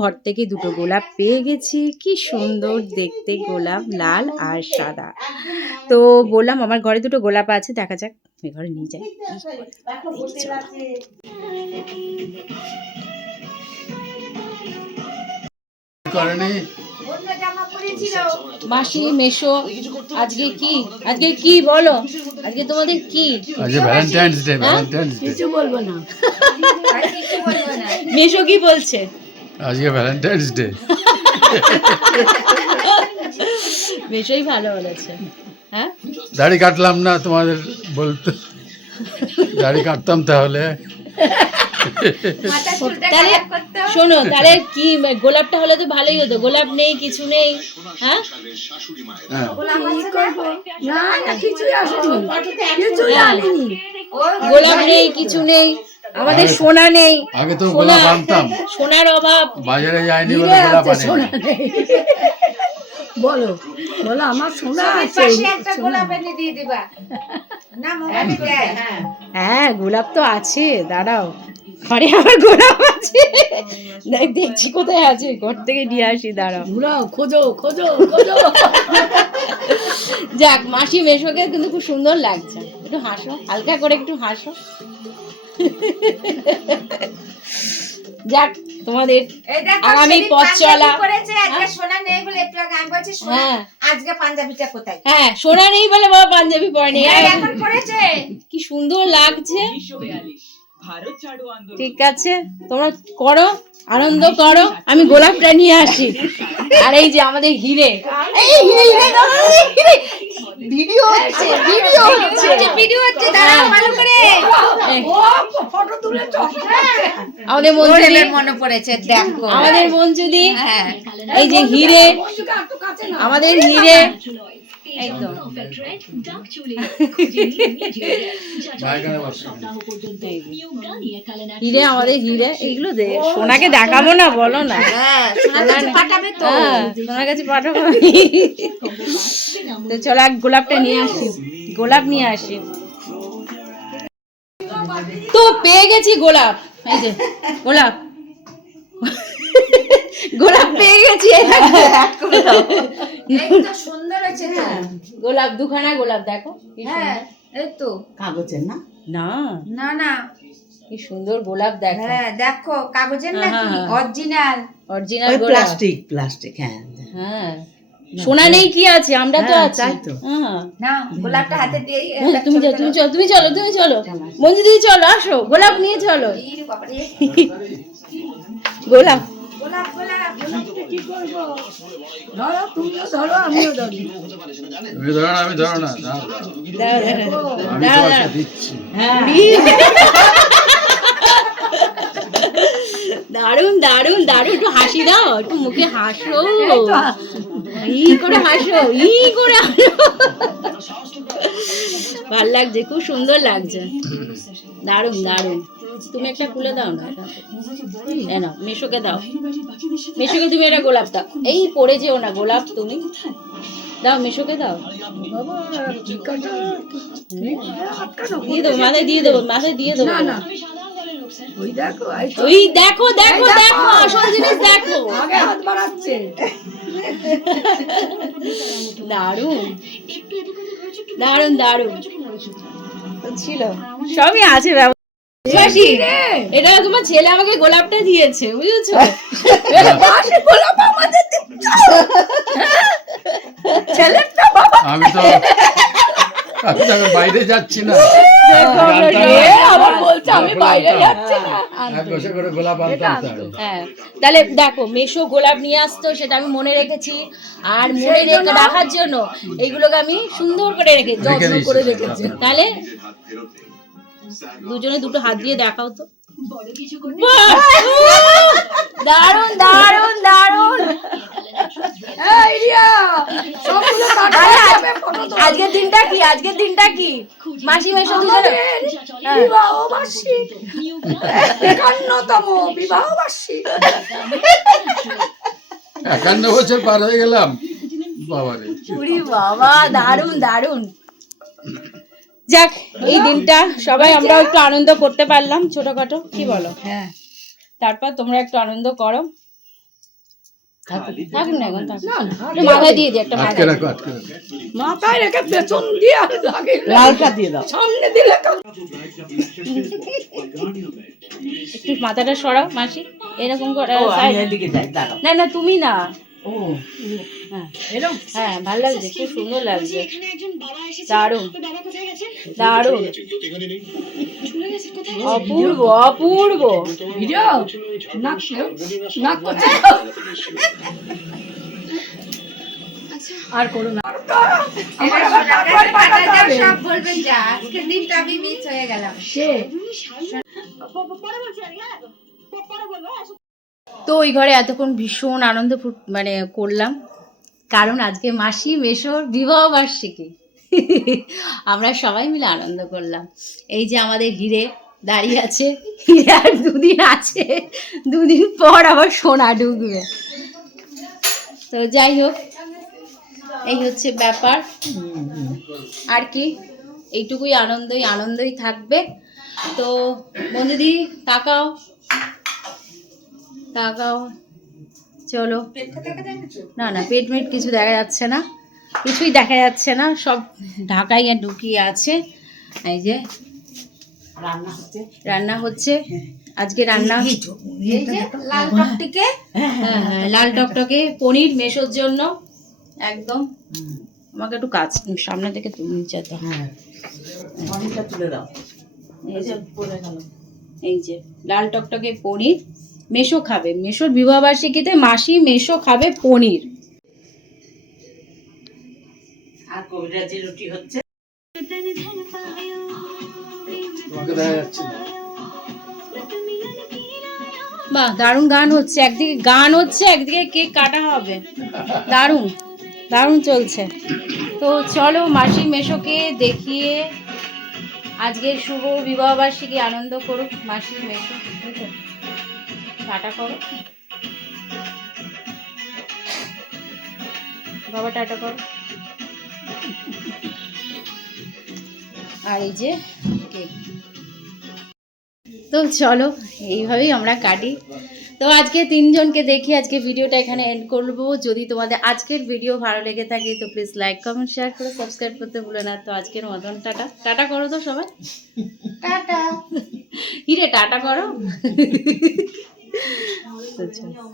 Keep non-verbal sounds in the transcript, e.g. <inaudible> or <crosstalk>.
ঘর থেকে দুটো গোলাপ পেয়ে গেছি। কি সুন্দর দেখতে গোলাপ লাল আর সাদা। তো বললাম আমার ঘরে দুটো গোলাপ আছে দেখা যাক ঘরে নিয়ে যাই। মাসি মেশো আজকে কি? আজকে কি বলো? আজকে তোমাদের কি? আজকে ভ্যালেন্টাইন্স ডে ভ্যালেন্টাইন্স ডে কিছু বলব না। মেশো কি বলছে? আজকে ভ্যালেন্টাইন্স ডে বেশই ভালো বলেছে। হ্যাঁ? দাড়ি কাটলাম না তোমাদের বলতে। দাড়ি কাটতাম তাহলে। তাহলে শোনো তাহলে কি গোলাপটা হলে তো ভালোই হতো। গোলাপ নেই কিছু নেই হ্যাঁ? হ্যাঁ? না? না আনিনি গোলাপ নেই কিছু নেই আমাদের সোনা নেই। আগে তো গোলাপ আনতাম। সোনার অভাব। বাজারে যায়নি বলে গোলাপ নেই। বলো বলো আমার সোনা আছে। সোনা। হ্যাঁ গোলাপ তো আছে দাঁড়াও। ঘরে আমার গোলাপ আছে। দেখ দেখছি কোথায় আছে ঘর থেকে নিয়ে আসি দাঁড়াও। ঘুরাও খোঁজো খোঁজো খোঁজো। যাক মাসি মেশোকে কিন্তু খুব সুন্দর লাগছে। একটু হাসো হালকা করে একটু হাসো। যাক তোমাদের আগামী পথ চলা। হ্যাঁ। আজকে পাঞ্জাবিটা কোথায়? হ্যাঁ সোনা নেই বলে বাবা পাঞ্জাবি পরেনি। হ্যাঁ, এখন পড়েছে কি সুন্দর লাগছে। ঠিক আছে? তোমরা করো আনন্দ করো আমি গোলাপটা নিয়ে আসি। আর এই যে আমাদের হিরে। এই হিরে হিরে হিরে ভিডিও হচ্ছে ভিডিও হচ্ছে ভিডিও হচ্ছে দাঁড়াও ভালো করে। ফটো তুলে আমাদের মঞ্জুদি মনে পড়েছে দেখো। আমাদের হ্যাঁ। এই যে হিরে আমাদের হিরে এই তো বাইগানে বসে হিরে আমাদের হিরে এগুলো দে সোনাকে দেখাবো না বলো না হ্যাঁ সোনার কাছে পাঠাবে তো সোনার কাছে পাঠাবো তো চলো এক গোলাপটা নিয়ে আসি গোলাপ নিয়ে আসি তো পেয়ে গেছি গোলাপ এই যে গোলাপ গোলাপ পেয়ে গেছি আছে গোলাপ দুখানা গোলাপ দেখো হ্যাঁ এই তো। কাগজের না? না। না না। কি সুন্দর গোলাপ দেখো। হ্যাঁ দেখো কাগজের হ্যাঁ, হ্যাঁ। অরিজিনাল অরিজিনাল গোলাপ। প্লাস্টিক প্লাস্টিক হ্যাঁ। হ্যাঁ। সোনা নেই কি আছে? আমরা তো হ্যাঁ, আছি। তাই তো। হ্যাঁ না গোলাপটা হাতে দিয়ে হ্যাঁ, তুমি চলো তুমি চলো তুমি চলো তুমি চলো। মঞ্জু দিদি চলো আসো গোলাপ নিয়ে চলো। গোলাপ। আমি ধরো না দারুণ দারুণ দারুণ একটু হাসি দাও একটু মুখে হাসো। ই করে হাসো ই করে হাসো। ভালো লাগছে খুব সুন্দর লাগছে। দারুণ দারুণ তুমি একটা খুলে দাও না নাও মেশোকে দাও। মেশোকে তুমি এটা গোলাপ দাও এই পড়ে যেও না গোলাপ তুমি। দাও মেশোকে দাও। দিয়ে দেবো মাথায় দিয়ে দেবো মাথায় দিয়ে দেবো। না না। ওই দেখো ওই দেখো দেখো দেখো আসল জিনিস দেখো। আগে হাত বাড়াচ্ছে। দারুণ দারুণ দারুণ ছিল। সবই আছে এটা তোমার ছেলে আমাকে গোলাপটা দিয়েছে বুঝেছ? গোলাপ আমাদের ছেলেটা বাবা। আমি তো আমি তো বাইরে যাচ্ছি না। এ আবার বলছে আমি বাইরে যাচ্ছি না। এক বছর করে গোলাপ আনতাম তাই হ্যাঁ। তাহলে দেখো মেশো গোলাপ নিয়ে আসতো সেটা আমি মনে রেখেছি। আর মনে রেখে রাখার জন্য এইগুলোকে আমি সুন্দর করে রেখে রেখে যত্ন করে রেখেছি। তাহলে দুজনে দুটো হাত দিয়ে দেখাও তো। দারুণ দারুণ দারুণ আজকের দিনটা কি? আজকের দিনটা কি? মাসি মেশো দুজনে আমাদের বিবাহবার্ষিক একান্নতম বিবাহবার্ষিক একান্ন বছর পার হয়ে গেলাম। বাবারে। উরি বাবা দারুণ দারুণ যাক এই দিনটা সবাই আমরা একটু আনন্দ করতে পারলাম ছোটখাটো। কি বলো? হ্যাঁ। তারপর তোমরা একটু আনন্দ করো। থাকুন না এখন থাকুন না না একটু মাথায় দিয়ে একটা মাথায়। রাখো আটকে রাখো। মাথায় রেখে পেছন দিয়ে লালটা দিয়ে দাও। সামনে দিলে একটু মাথাটা সরাও মাসি। এরকম করে না তুমি না। ও হ্যাঁ। এরকম হ্যাঁ ভালো লাগছে খুব সুন্দর লাগছে। দারুণ। দারুণ। অপূর্ব অপূর্ব। ভিডিও? নাক নাক করছে। আর করো না। হয়ে সে। তো ওই ঘরে এতক্ষণ ভীষণ আনন্দ মানে করলাম। কারণ আজকে মাসি মেশোর বিবাহ বার্ষিকী। আমরা সবাই মিলে আনন্দ করলাম। এই যে আমাদের হিরে দাঁড়িয়ে আছে। হিরে আর দুদিন আছে। দুদিন পর আবার সোনা ঢুকবে। তো যাই হোক, এই হচ্ছে ব্যাপার। আর কি, এইটুকুই আনন্দই আনন্দই থাকবে। তো বন্ধুদি, তাকাও। তাকাও। চলো। না না পেট মেট কিছু দেখা যাচ্ছে না। কিছুই দেখা যাচ্ছে না। সব ঢাকাই আর ঢুকিয়ে আছে। এই যে রান্না হচ্ছে। রান্না হচ্ছে। আজকে রান্না লাল টকটিকে। হ্যাঁ হ্যাঁ লাল টকটকে পনির মেশোর জন্য। একদম। আমাকে একটু কাজ সামনে থেকে তুমি যেতে হ্যাঁ। তুলে দাও। এই যে এই যে লাল টকটকে পনির। মেশো খাবে। মেশোর বিবাহবার্ষিকীতে মাসি মেশো খাবে পনির। আর কবিরাজি রুটি হচ্ছে? বাহ দারুণ গান হচ্ছে। একদিকে গান হচ্ছে একদিকে কেক কাটা হবে। দারুণ দারুণ চলছে। তো চলো মাসি মেশোকে দেখিয়ে আজকে শুভ বিবাহবার্ষিকী আনন্দ করুক মাসি মেশো? টাটা করো। বাবা টাটা করো। আর এই যে কেক। তো চলো এইভাবেই আমরা কাটি। তো আজকে তিনজনকে দেখি আজকে ভিডিওটা এখানে এন্ড করব। যদি তোমাদের আজকের ভিডিও ভালো লেগে থাকে তো প্লিজ লাইক কমেন্ট শেয়ার করে সাবস্ক্রাইব করতে ভুলো না। তো আজকের মতন টাটা। টাটা করো তো সবাই। টাটা। <laughs> হিরে টাটা করো? <laughs> চলো।